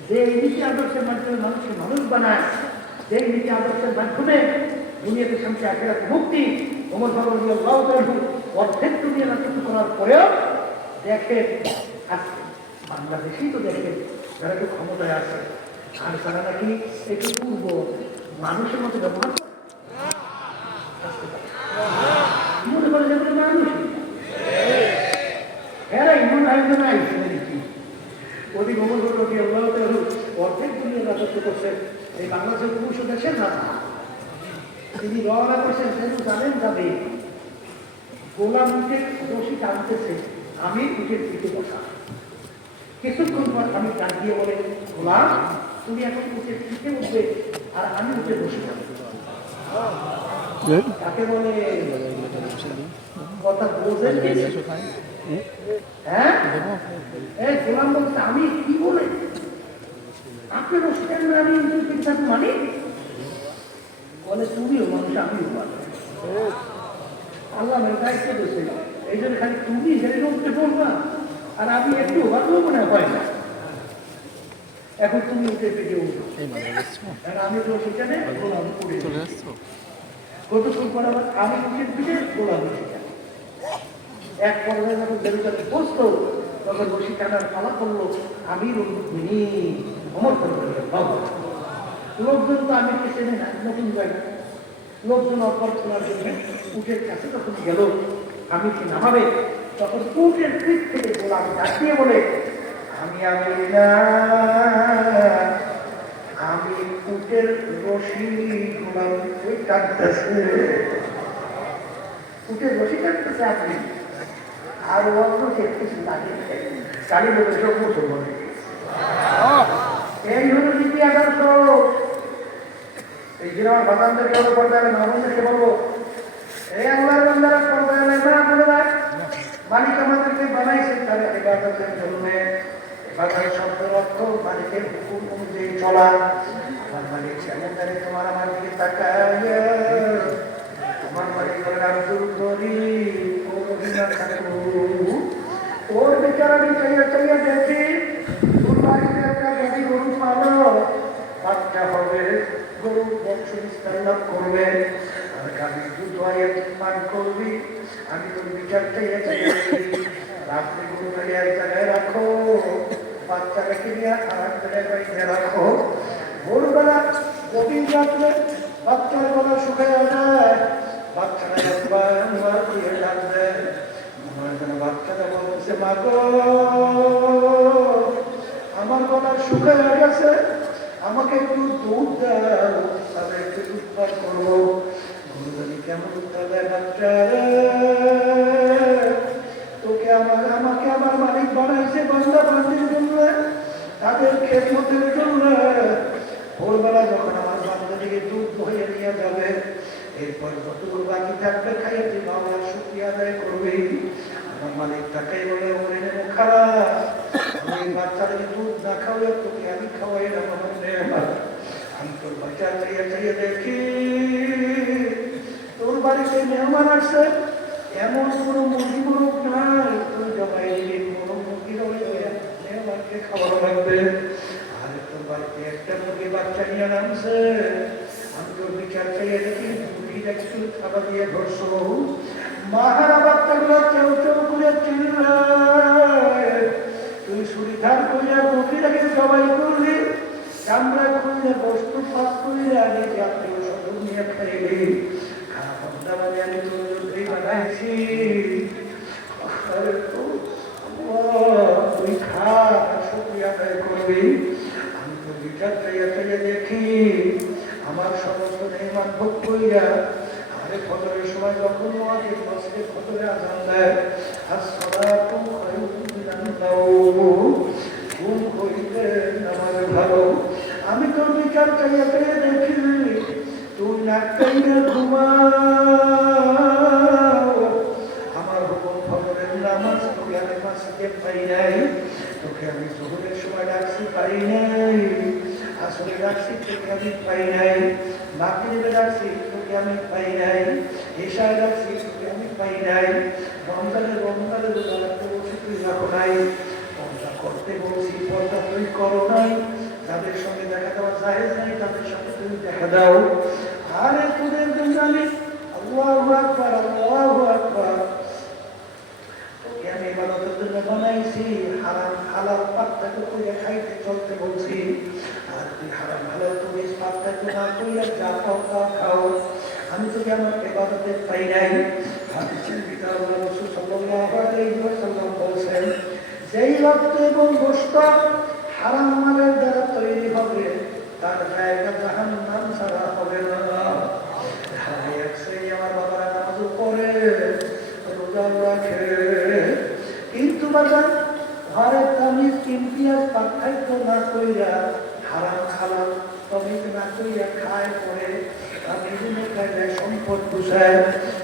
যে এই নীতি আদর্শের মাধ্যমে মানুষকে মানুষ বানায় যে নীতি আদর্শের মাধ্যমে দুনিয়াতে শান্তি আখিরাতে মুক্তি ওমর ফারুক রাদিয়াল্লাহু তাআলা অর্ধেক দুনিয়া নষ্ট করার পরেও দেখেন আজকে বাংলাদেশেই তো দেখেন যারা একটু ক্ষমতায় আছে আর তারা নাকি একটু পূর্ব মানুষের মতো ব্যবহার করে মনে করে যেগুলো মানুষই এরাই মনে হয় যে নাই ওদিক ওমর ফারুক রাদিয়াল্লাহু তাআলা অর্ধেক দুনিয়া রাজত্ব করছেন এই বাংলাদেশের পুরুষ দেশের রাজা তিনি রওনা করছেন সেজন্য জানেন যাবে গোলাম উঠে রশি টানতেছে আমি উঠের পিঠে বসা কিছুক্ষণ পর আমি ডাক দিয়ে বলে গোলাম তুমি এখন উঠে পিঠে উঠবে আর আমি উঠে বসে যাবো তাকে বলে কথা বোঝেন হ্যাঁ এই গোলাম বলছে আমি কি বলে আপনি বসে থাকবেন আমি উঠে পিঠে থাকবো মানে বলে তুমিও মানুষ আমিও মানুষ আল্লাহ দায়িত্ব দিয়েছে এই জন্য খালি তুমি হেরে উঠতে বলবা আর আমি একটু ভালো মনে হয় না এখন তুমি উঠে পেটে উঠো আমি তো সেখানে গোলাম উঠে কতক্ষণ পর আবার আমি উঠে পিঠে গোলাম এক পর্যায়ে যখন জেরুজালেম বসতো তখন রশি টানার পালা করলো আমি রুক্মিণী অমর করবো লোকজন তো আমি চেনে না নতুন জায়গা লোকজন অপর তোলার জন্য উটের কাছে যখন গেল আমি কি নামাবে তখন উটের পিঠ থেকে গোলাম ডাকিয়ে বলে আমি আমি উটের রশি গোলাম টানতেছে উটের রশি টানতেছে আপনি আর অন্য কিছু লাগে কালী বলে সব মুসলমান এই হলো নীতি আদর্শ এই জন্য আমার বাগানদেরকে বলো পর্দায় নরমদেরকে বলবো এই আল্লাহর বান্দারা পর্দায় না বলে না মালিক আমাদেরকে বানাইছেন তার ইবাদতের জন্য ইবাদতের শব্দের অর্থ মালিকের হুকুম অনুযায়ী চলা আমার মালিক কেমন জানে তোমার আমার দিকে তাকায় আমার মালিক বলেন আব্দুল গরিব ও রহিমা ঠাকুর ওর বেচারা আমি চাইয়া চাইয়া দেখি তোর বাড়িতে একটা গাড়ি গরু পালো বাচ্চা হবে গরু বংশ বিস্তার লাভ করবে আর গাড়ি দুধ হয় মান করবি আমি তোর বিচার চাইয়া চাইয়া দেখি রাত্রে গরু গাড়ি এক জায়গায় রাখো বাচ্চাটাকে নিয়ে আর এক জায়গায় বাড়িতে রাখো ভোরবেলা গভীর রাত্রে বাচ্চার গলা শুকাইয়া যায় বাচ্চারা একবার দিয়ে ডাক দেয় বাচ্চাটা বলছে মা গো আমার গলা শুকাইয়া গেছে আমাকে একটু দুধ দাও তাহলে একটু দুধ পান করবো গরুদানি কেমন উত্তর দেয় বাচ্চা তোকে আমাকে আমার মালিক বানাইছে বান্দা বান্দির জন্য তাদের খেদমতের জন্য ভোরবেলা যখন আমার বান্দাদিকে দুধ বয়ে নিয়ে যাবে এরপর যতগুলো বাকি থাকবে খাইয়ে তুই বাংলার শুক্রিয়া আদায় করবি আমার মালিক তাকেই বলে ওরে নেবো খারাপ আমি বাচ্চাদের দুধ না খাওয়াই তোকে আমি খাওয়াই আমার আমি তোর বাচ্চা চাইয়া চাইয়া দেখি তোর বাড়িতে মেহমান আসছে এমন কোনো মুরগি মোরগ নাই তোর জমাই কোনো মুরগি মেহমানকে খাওয়ানো লাগবে। আর তোর বাড়িতে একটা মুরগি বাচ্চা নিয়ে নামছে, আমি তোর বিচার চাইয়ে দেখি মুরগিটা কিছু খাবার দিয়ে ধরছো। মাহারা বাচ্চাগুলো কেউ কেউ করে চিল্লায়, তুই ছুরি ধার করিয়া মুরগিটাকে সবাই করলি, চামড়া খুললে বস্তু পাক করিলে আগে আত্মীয় স্বজন নিয়ে খাইলি। খারাপ দাবারে আমি তোর জন্যই বানাইছি। তুই খা, শুক্রিয়া আদায় করবি। আমি তো বিচার চাইয়া চাইয়া দেখি আমার সমস্ত মেহমান ভোগ কইরা আরে ফজরের সময় যখন আগে মসজিদে ফজরে আজান দেয়, আর সলাতু খায়রুম মিনান নাওম, ঘুম হইতে নামাজ ভালো। আমি তো বিচার চাইয়া চাইয়া দেখি তুই নাক টাইনা ঘুমাও। আমার হুকুম ফজরের নামাজ তোকে আমি মসজিদে পাই নাই, তোকে আমি জোহরের সময় ডাকছি পাই নাই, আসরে ডাকছি তোকে আমি পাই নাই, মাগরিবে ডাকছি তোকে আমি পাই নাই, ইশায় ডাকছি তোকে আমি পাই নাই, রমজানে রোজা রাখতে বলছি তুই রাখো নাই, পর্দা করতে বলছি পর্দা তুই করো নাই, যাদের সঙ্গে দেখা দেওয়া জায়েজ নাই তাদের সাথে তুমি দেখা দাও। আরে তোদের জন্য আমি আল্লাহু আকবার, আল্লাহু আকবার, তোকে আমি ইবাদতের জন্য বানাইছি, হারাম হালাল পাকটাকে কইরা খাইতে চলতে বলছি। আর তুই হারাম হালাল তুমি পাকটাকে না কইরা যা পাও তা খাও। আমি তোকে আমার ইবাদতে পাই নাই। হাদিসের ভিতরে আল্লাহ রাসূল সাল্লাল্লাহু আলাইহি ওয়াসাল্লাম বলেছেন, যেই রক্ত এবং গোশত হারাম মালের দ্বারা তৈরি হবে তার জায়গা জাহান্নাম ছাড়া হবে না। আমার বাবারা নামাজও পড়ে, রোজাও রাখে, কিন্তু বাজার ঘরের তামিজ ইমতিয়াজ পাঠাইত না কইরা হারাম হালাল তমিজ না কইরা খায় পড়ে, আমি নিজে খাইলে সম্পদ বুঝায়।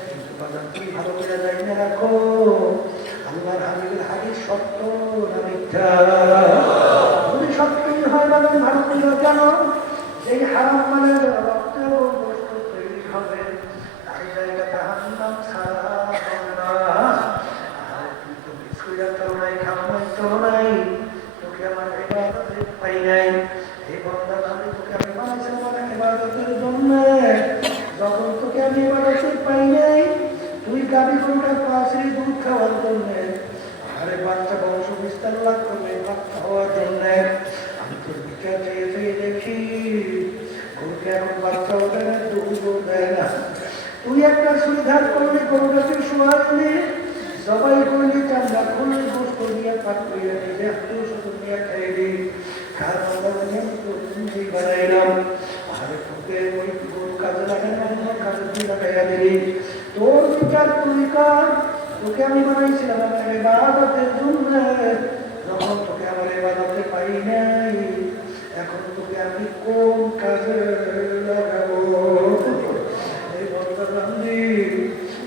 কিন্তু বাজার তুই ভালো করে যাই না রাখো, আল্লাহর হাবিবের হাদিস সত্য না মিথ্যা? যদি সত্যই হয় বাজার ভালো করে জানো, এই হারাম মালের রক্তের বস্তু তৈরি হবে তার জায়গা জাহান্নাম ছাড়া হবে না। আর কিন্তু বিস্কুইয়া তো নাই, খাওয়াই তো নাই, তোকে আমার ইবাদতে পাই নাই। এই বান্দা আমি তোকে আমি বানাইছিলাম আমার ইবাদতের জন্য, যখন তোকে আমি ইবাদতে পাই নাই, তুই গাভী গরুটার পাশে দুধ খাওয়ার জন্য, আরে বাচ্চা বংশ বিস্তার লাভ করবে বাচ্চা হওয়ার জন্য। আমি তোর বিচার চেয়ে চেয়ে দেখি গরুকে এখন বাচ্চা ওঠে না, দুধও দেয় না। তুই একটা সুবিধার করলে গরুটাকে শোয়ালি, সবাই করলি, চামড়া খুললি, গোস্ত নিয়ে পাক করিয়া নিজে আত্মীয় স্বজন নিয়ে খাইলি। খার বানাইলাম, আরে তোকে ওই গরু কাজে লাগাই না, কাজে তুই লাগাইয়া দিলি। তোর বিচার তুই কর, তোকে আমি বানাইছিলাম আমার ইবাদতের জন্য, যখন তোকে আমার ইবাদতে পাই নাই, এখন তোকে আমি কোন কাজে লাগাবো? এই বন্ধু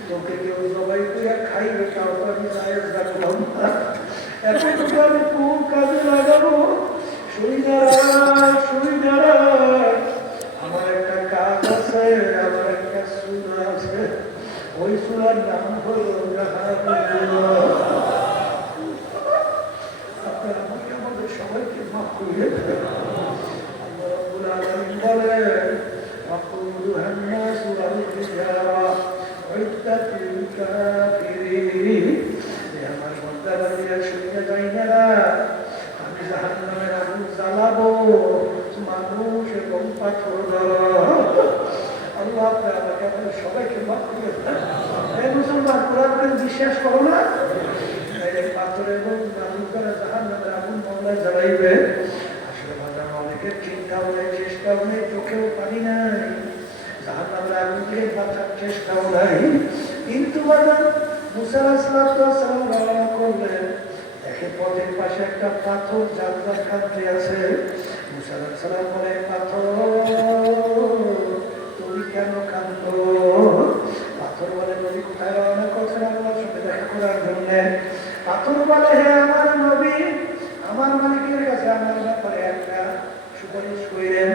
তোকে কেউ সবাই করে খাইবে, তাও তো আমি জায়েজ রাখলাম না, এখন তোকে আমি কোন কাজে লাগাবো? সুবিধারা আমার একটা কাজ আছে, আমার একটা সুরা আছে, ওই সুরার নাম হলো আপনারা আমাদের সবাইকে মাফ করে দেবেন। আল্লাহ রাব্বুল আলামিন বলেন, وقودها الناس والحجارة أعدت للكافرين। আমার বন্দারা দিয়া শুনিয়া যাই না, আমি জাহান্নামের আগুন জ্বালাবো মানুষ এবং পাথর দ্বারা। আল্লাহ আমাকে আমাদের সবাইকে মাফ করে দেন। মুসলমান কোরআন বিশ্বাস করো না, পাথর এবং মানুষ দ্বারা জাহান্নামের আগুন মামলায় জ্বালাইবে। আসলে বাজার অনেকের চিন্তাও নেই, চেষ্টাও নেই, চোখেও পানি নাই, জাহান্নামের আগুন থেকে বাঁচার চেষ্টাও নাই। কিন্তু বাজার মুসা আলাইহিস সালাম রওনা করলেন, দেখে পথের পাশে একটা পাথর যাত্রা কাঁদতে আছে। মুসা আলাইহিস সালাম বলে, পাথর তুমি কেন কাঁদো? পাথর বলে, নবী কোথায় রওনা করছেন আল্লাহর সাথে দেখা করার জন্য? পাথর বলে, হে আমার নবী, আমার মালিকের কাছে আমার ব্যাপারে একটা সুপারিশ করিলেন।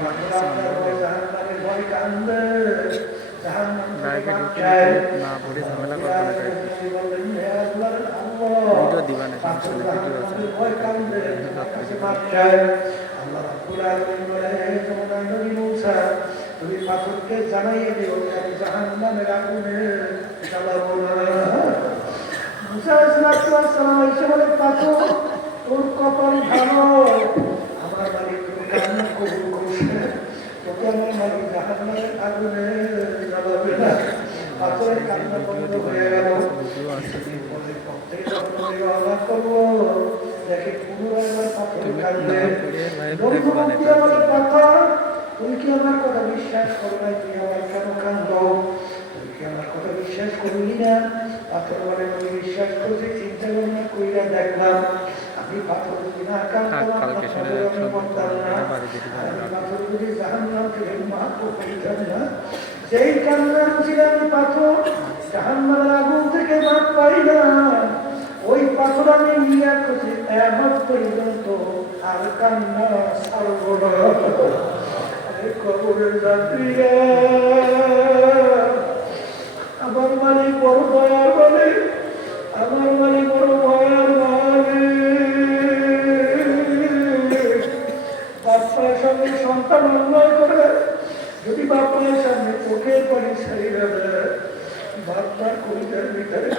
পাথর আপনার ভয় জাহান্নামের ভয় কান্দে, জাহান্নাম থেকে বাঁচায়। না ভরে ঝামেলা করবে না, বললেন, হে আল্লাহর ভিডিও দিবা না, পাথর মাপ চায়। আল্লাহ রাব্বুল আলামিন বলে, তোমরা নবী মূসা তুমি পাথরকে জানাইয়ে দিও আমি জাহান্নামের আগুনে জ্বালাবো না। মুসা আলাইহিস সালাম এসে বলে, পাথর তোর কপাল ভালো, আমার মালিক তোর কান্না কবুল করছে, তোকে আমার মালিক জাহান্নামের আগুনে জ্বালাবে না। পাথরের কান্না বন্ধ হয়ে গেল। দেখে পুনরায় পাথর কাঁদবে। তুমি কি আমার কথা বিশ্বাস করো না? তুমি আমার কেন কান্দ? তুমি কি আমার কথা বিশ্বাস করবি না? পাথর বলে, আমি বিশ্বাস করছি, চিন্তা ভাবনা কইরা দেখলাম আমি পাথর যদি না কাঁদতাম আমি বলতাম না, আমি পাথর যদি জাহান্নাম থেকে মাফ করতাম না। যেই কান্না ছিল আমি পাথর জাহান্নামের আগুন থেকে মাফ পাই না, ওই পাথর আমি নিয়ে করছি এমন পর্যন্ত আর কান্না ছাড়বো না। কবরের যাত্রীরা আমার মালিক বড় দয়ার বলে, আমার মালিক বড় ভয়ার মানে। বাচ্চার সঙ্গে সন্তান অন্যায় করে যদি বাচ্চার সামনে চোখের পানি ছাড়িয়ে দেয়, বাচ্চার কবিতার ভিতরে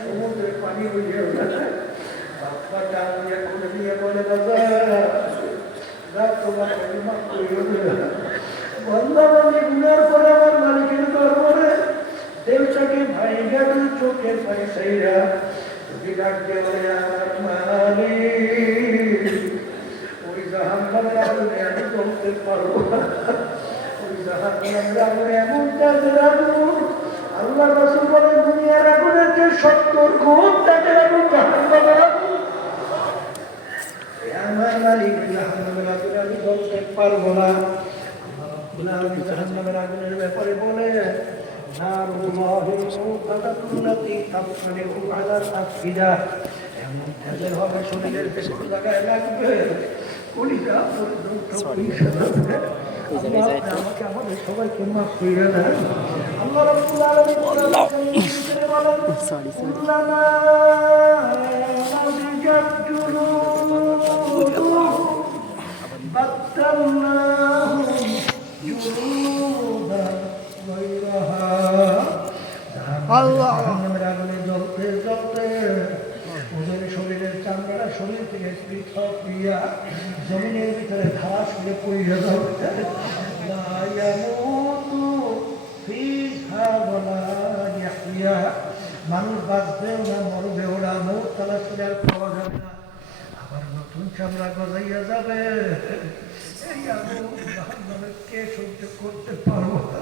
সমুদ্রের পানি বইয়ে ওঠে। বাচ্চা টান দিয়ে খুলে দিয়ে বলে, বাবা তোমার মাফ করিও না। বন্ধাবন্দি গুণের পরে আমার মালিকের দরবারে দেবটাকে ভাই গেল চোখের পানি ছাইরা যদি ডাকতে বলে, আমার মালিক ওই জাহান্নামের আগুনে আমি চলতে পারবো না। ওই জাহান্নামের আগুনে এমন কাজের আগুন, আল্লাহ রাসূল বলে দুনিয়ার আগুনের যে 70 গুণ তাদের আগুন জাহান্নামের আগুন। আমার মালিক জাহান্নামের আগুনে আমি চলতে পারবো না। জাহান্নামের আগুনের ব্যাপারে বলে, এমন তেজের হবে শরীরের বিভিন্ন জায়গায় লাগবে, আমাকে আমাদের সবাইকে মাফ করে দেয়। আল্লাহ রাব্বুল আলামিন বলেন, শরীরের চামড়া শরীর থেকে পৃথক হইয়া জমিনের ভিতরে ঘাস হয়ে পড়িয়া যাবে। মানুষ বাঁচবেও না, মরবেও না, মৌত তালাশ করে আর পাওয়া যাবে না, আবার নতুন চামড়া গজাইয়া যাবে। এই আগুন জাহান্নামের কে সহ্য করতে পারবো না?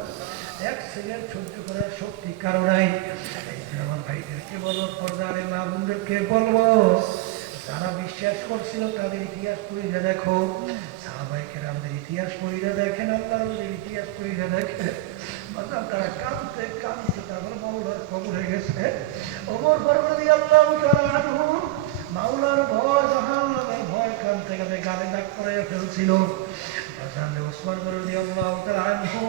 এক সেকেন্ড সহ্য করার শক্তি কারো নাই। আমার ভাইদেরকে বলবো, পর্দারে মা বোনদেরকে বলবো, যারা বিশ্বাস করছিল তাদের ইতিহাস পড়িয়ে দেখো, সাহাবায়ে কেরামদের ইতিহাস পড়িয়ে দেখেন, আল্লাহর ইতিহাস পড়িয়ে দেখেন। তারা কাঁদতে কাঁদতে তারপর মাওলার কবরে গেছে। ওমর ফারুক রাদিয়াল্লাহু তাআলা আনহু মাওলার ভয়, জাহান্নামের ভয় কাঁদতে কাঁদতে গালে দাগ করে ফেলছিল। ওসমান রাদিয়াল্লাহু তাআলা আনহু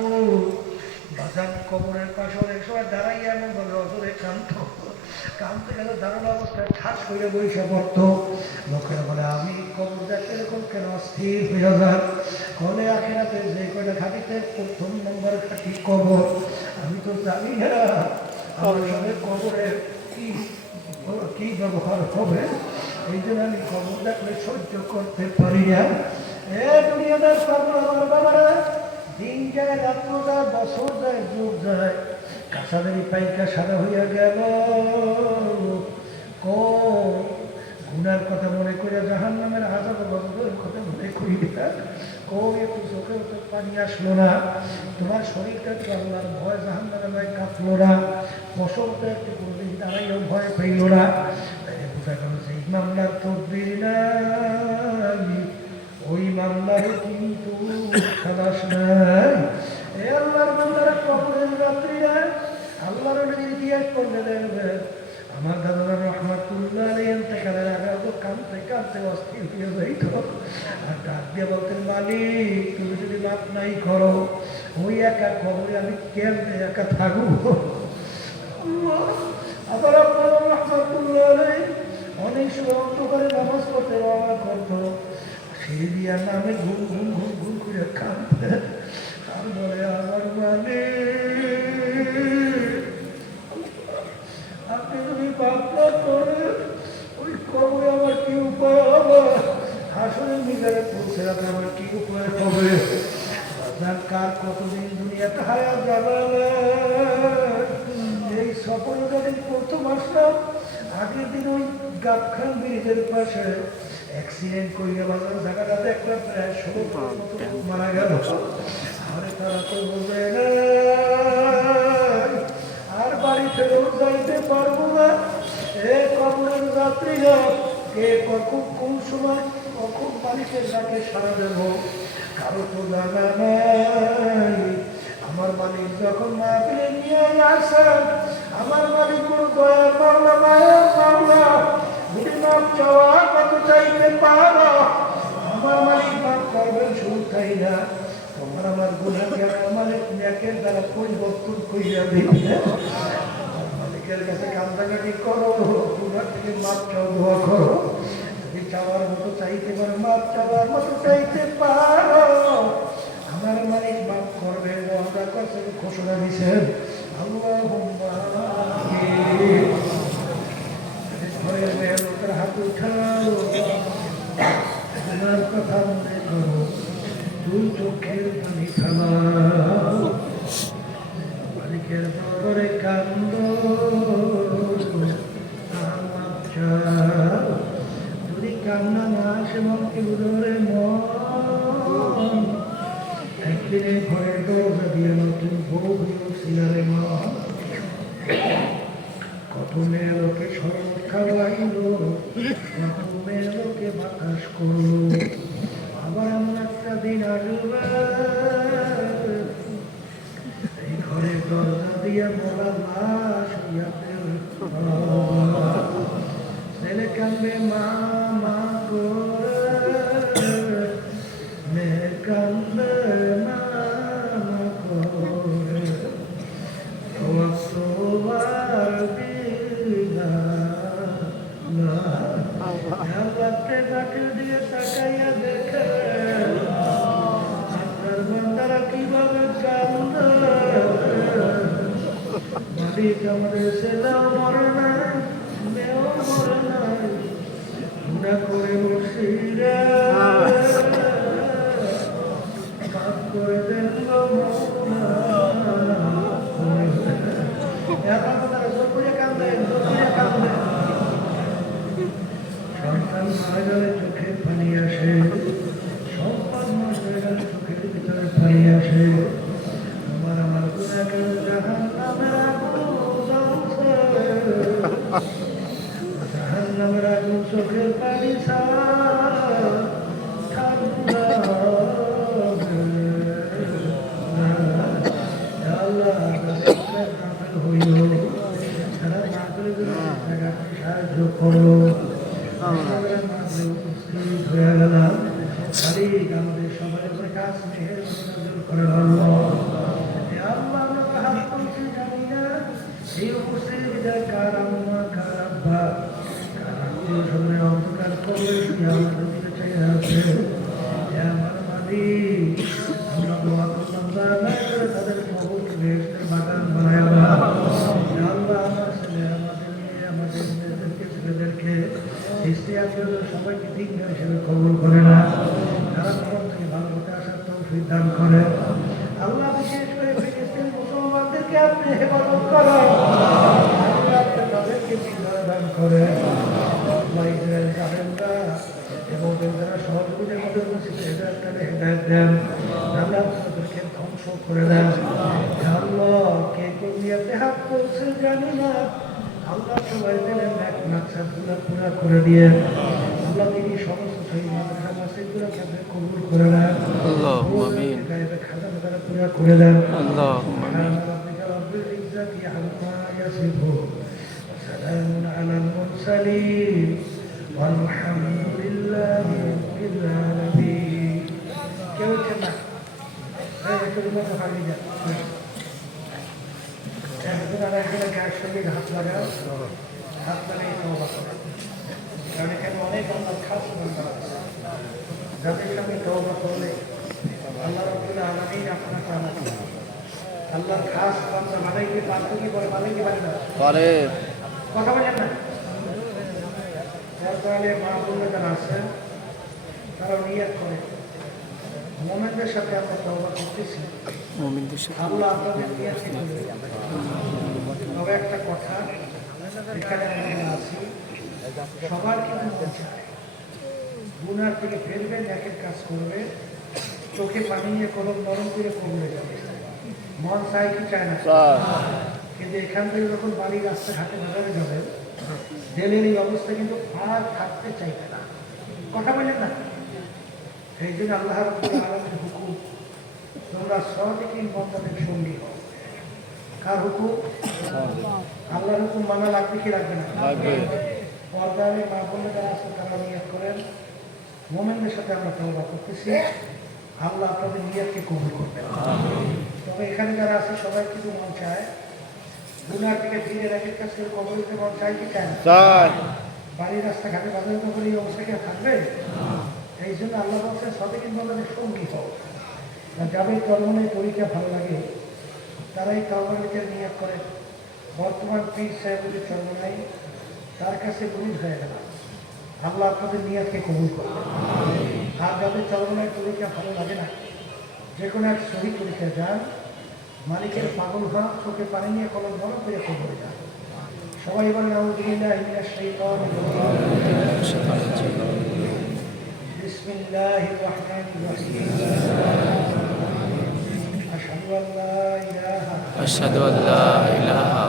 বাজান কবরের পাশে অনেক সময় দাঁড়াইয়া এমন ভাবে অজরে কাঁদতে গেলে দাঁড়ানো অবস্থায় ঠাস করে বসে পড়তো। লোকেরা বলে, আমি কবর দেখতে এরকম কেন অস্থির হয়ে যান? বলে, আখিরাতে যে কয়টা খাটিতে প্রথম নম্বর খাটি কবর, আমি তো জানি না আমার সঙ্গে কবরের কি ব্যবহার হবে, এই জন্য আমি কবর দেখলে সহ্য করতে পারি না। দুনিয়াদার আমার বাবারা, দিন যায়, রাত্র যায়, বছর যায়, যুগ যায়, কাঁচাদারি পাইকা সাদা হইয়া গেল। গুনার কথা মনে করে, জাহান্নামের আযাব গজবের কথা মনে করিয়া একটু চোখে পানি আসলো না, তোমার শরীরটা একটু আল্লাহর ভয় জাহান্নামের ভয় কাঁপলো না, ফসলটা একটু কোনদিন দাঁড়াইও ভয় পাইল না। তাই বোঝা গেল যে মামলার তদবির নাই, ওই মামলার কিন্তু খালাস নাই। এই আল্লাহর বান্দারা কবরের যাত্রীরা আল্লাহর নবীর ইতিহাস পড়লে দেখবে, আমার দাদা রহমাতুল্লাহ আলাইহি ইন্তেকালের আগে কাঁদতে কাঁদতে অস্থির হয়ে যাইত, আর ডাক দিয়ে বলতেন, মালিক তুমি যদি মাফ নাই করো, ওই একা কবরে আমি কেমনে একা থাকবো? আবার আপনার রহমাতুল্লাহ আলাইহি অনেক সময় অন্ধকারে নামাজ পড়তে বাবা করতো সেই দিয়া নামে ঘুম ঘুম ঘুম ঘুম করে কাঁদতে আর বলে আমার মানে আপনি যদি বাপনা করে ওই কবরে আমার কি উপায় হবে হাসনের মিজারে পৌঁছে রাখলে আমার কি উপায় হবে আপনার কার কতদিন দুনিয়াতে হায়া যাবে এই সফরে যখন প্রথম আসলাম আগের দিন ওই গাবখান ব্রিজের পাশে অ্যাক্সিডেন্ট করিয়া বাজার জায়গাটাতে একটা প্রায় 16 মারা গেল আরে তারা তো বলবে না আর বাড়ি ফেরেও যাইতে পারবো না এ কবরের যাত্রীরা কে কখন কোন সময় কখন মালিকের ডাকে সারা দেব কারো তো জানা নাই আমার মালিক যখন মাহফিলে নিয়ে আসেন আমার মালিক কোনো দয়ার মাওলা মায়ের মাওলা যদি নাম চাওয়া কত চাইতে পারো আমার মালিক নাম করবেন শুরু তাই না তোমার আমার গুণাকে আমার মালিক ন্যাকের দ্বারা পরিবর্তন করিয়া দিবে মালিকের কাছে কান্দাকাটি করো গুণার থেকে মাপ চাও দোয়া করো যদি চাওয়ার মতো চাইতে পারো মাপ চাওয়ার মতো চাইতে পারো আমার মালিক মাপ করবে আমরা কাছে ঘোষণা দিচ্ছেন আল্লাহুম্মা আমিন ঘরের মেয়ে লোকের হাত উঠাও আমার কথা মনে করো দুই চোখের পানি থামাও মালিকের দরবারে কান্দ যদি কান্না না আসে মনকে উদরে মন একদিনে ঘরের দরজা দিয়ে নতুন বউ সিনারে মন কত মেয়ে লোকে শরবত খাওয়াইল কত মেয়ে লোকে বাতাস করলো আবার এমন একটা দিন আসবে এই ঘরের দরজা দিয়ে মরা লাশ ছেলে কান্দে মা মা করে মেয়ে কান্দে মা মা করে দিয়ে তাকাইয়া দেখে আপনার বান্দারা কিভাবে কান্দে মালিক আমাদের ছেলেও মরে নাই মেয়েও মরে নাই গুনাহ করে বসি রে মাফ করে দেন গো সন্তান মারা গেলে চোখে পানি আসে সম্পদ নষ্ট হয়ে গেলে চোখের ভিতরে পানি আসে আমার গুনাহগার জাহান্নামের আগুন জ্বলছে জাহান্নামের আগুন চোখের পানি ছাড়া ঠান্ডা আল্লাহ হইল তারা না করে সাহায্য করো উপস্থিত হয়ে গেলাম মালিক আমাদের সবার উপরে কাজ মেহের করে আল্লাহ আমরা হাত তুলছি জানি না এই উপস্থিত কার আম্মা কার আব্বা কার আত্মীয় স্বজনের অন্ধকার করবে আমাদের দিকে চাই আছে আমার মালিক আমরা দোয়া করলাম তাদের কবরকে বেহেশতের বাগান বানায় আল্লাহ আমার ছেলে আমাদের মেয়ে আমাদের মেয়েদেরকে ছেলেদেরকে সবাইকে ঠিক হিসেবে কবুল করে না তারা তখন থেকে ভালো হতে আসার তৌফিক দান করে আল্লাহ বিশেষ করে ফিলিস্তিন মুসলমানদেরকে আপনি হেফাজত করেন তাদেরকে বিজয় দান করে ইসরায়েল জাহেলরা এবং যারা সহযোগীদের মধ্যে হেদায়েত দেন আল্লাহ তাদেরকে ধ্বংস করে দেন আল্লাহ কে কবিয়াতে হাত করছে জানি না আল্লাহ সবাই দিলেন এক মাকসাদগুলো পুরা করে দিয়ে আল্লাহ তিনি সমস্ত সেই মাদ্রাসা মাসজিদগুলোকে আপনি কবুল করে নেন আল্লাহুম্মা আমিন খাজানা দ্বারা পুরা করে দেন আল্লাহুম্মা আমিন রাব্বিকা রাব্বিল ইজ্জাতি আম্মা ইয়াসিফুন সালামুন আলাল মুরসালিন walhamdulillahi rabbil alamin কেউ চেনা একটু কথা পারি যা একজন আর একজনের গায়ের সঙ্গে হাত লাগাও হাত লাগাই কারণ এখানে অনেক আল্লাহর খাস বান্দা আছে যাদের সঙ্গে তওবা করলে আল্লাহ রাব্বুল আলামিন আপনাকে আমাকে আল্লাহর খাস বান্দা বানাইতে পারতো কি করে বানাইতে পারে না করে কথা বলেন না তাহলে মা বোনরা যারা আছেন তারা নিয়ত করে মোমেনদের সাথে আমরা তওবা করতেছি মুমিনদের সাথে আল্লাহ আপনাদের নিয়তকে কবুল করবেন। তবে একটা কথা এখানে আমরা আছি সবার কিন্তু মন চায় গুনার থেকে ফেলবে ন্যাকের কাজ করবে চোখে পানি নিয়ে কলম নরম করে কবলে যাবে মন চায় কি চায় না কিন্তু এখান থেকে যখন বাড়ি রাস্তাঘাটে বাজারে যাবে জেলের এই অবস্থা কিন্তু আর থাকতে চাইবে না কথা বলেন না এই জন্য আল্লাহ রাব্বুল আলামিনের হুকুম তোমরা সাদিকিন বান্দাদের সঙ্গী হও কার হুকুম আল্লাহর হুকুম মানা লাগবে কি লাগবে না পর্দায় মা বোনরা যারা আছে তারা নিয়ত করেন মোমেনদের সাথে আমরা তওবা করতেছি আল্লাহ আপনাদের নিয়তকে কবুল করবেন তবে এখানে যারা আছে সবাই কিছু মন চায় গুনার থেকে ফিরে রেখে কাছে কবর দিতে মন চায় কি চায় না বাড়ির রাস্তাঘাটে বাজারে তো করে এই অবস্থা কি থাকবে এই জন্য আল্লাহ বলছেন সাদিকিন বান্দাদের সঙ্গী হও যাদের চরমনের পরীক্ষা ভালো লাগে তারাই তওবাকে নিয়ত করে বর্তমান পীর সাহেবের চরমনাই তার কাছে বুঝ হয়ে গেল আল্লাহ আপনাদের নিয়তকে কবুল করবেন আর যাদের চরমনায় পরীক্ষা ভালো লাগে না যে কোনো এক সহি পরীক্ষা যান মালিকের পাগল হওয়া চোখে পানি নিয়ে কলম বড় করে কবরে যান সবাই এবার নাউযুবিল্লাহি মিনাশ শাইতানির রাজিম বিসমিল্লাহির রহমানির রহিম আশহাদু আল্লা ইলাহা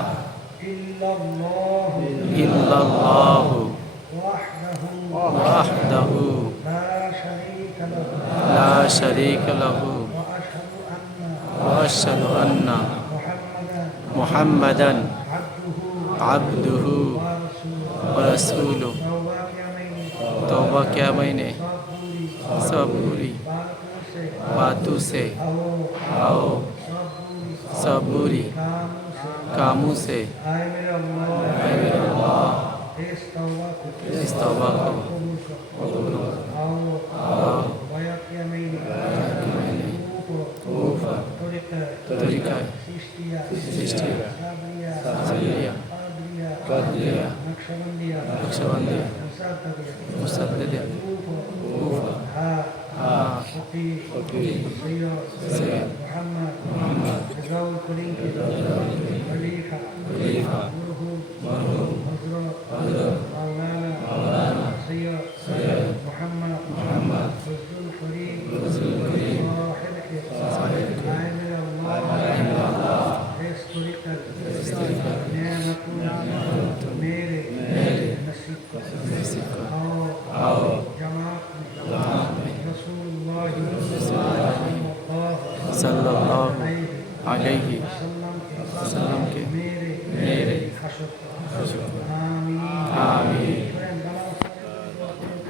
ইল্লাল্লাহু ইল্লাল্লাহু ওয়াহদাহু ওয়াহদাহু লা শারীকা লাহু লা শারীকা লাহু ওয়া আশহাদু ওয়া আশহাদু আন্না মুহাম্মাদান মুহাম্মাদান আবদুহু আবদুহু ওয়া রাসূলুহু ওয়া রাসূলুহু तौबा क्या मैंने सब बुरी बातों से आओ सब बुरी कामों से आए मेरा अल्लाह इस तौबा इस तौबा को आओ आओ बया किया मैंने ऊपर तरीका सिस्टिया सृष्टिया साबरिया सलिया कादरिया कदलिया नक्शबंदिया नक्शबंदिया मुसद्दिया मुसद्दिया ऊपर हाँ سيد محمد جزاه الكريم خليفة مرحوم حضرت مولانا سيد محمد رسول الكريم صاحبك عامل الله اس طريقة نعمة मेरे नसीब को आओ जमात रसूलुल्लाह सल्लल्लाहु अलैहि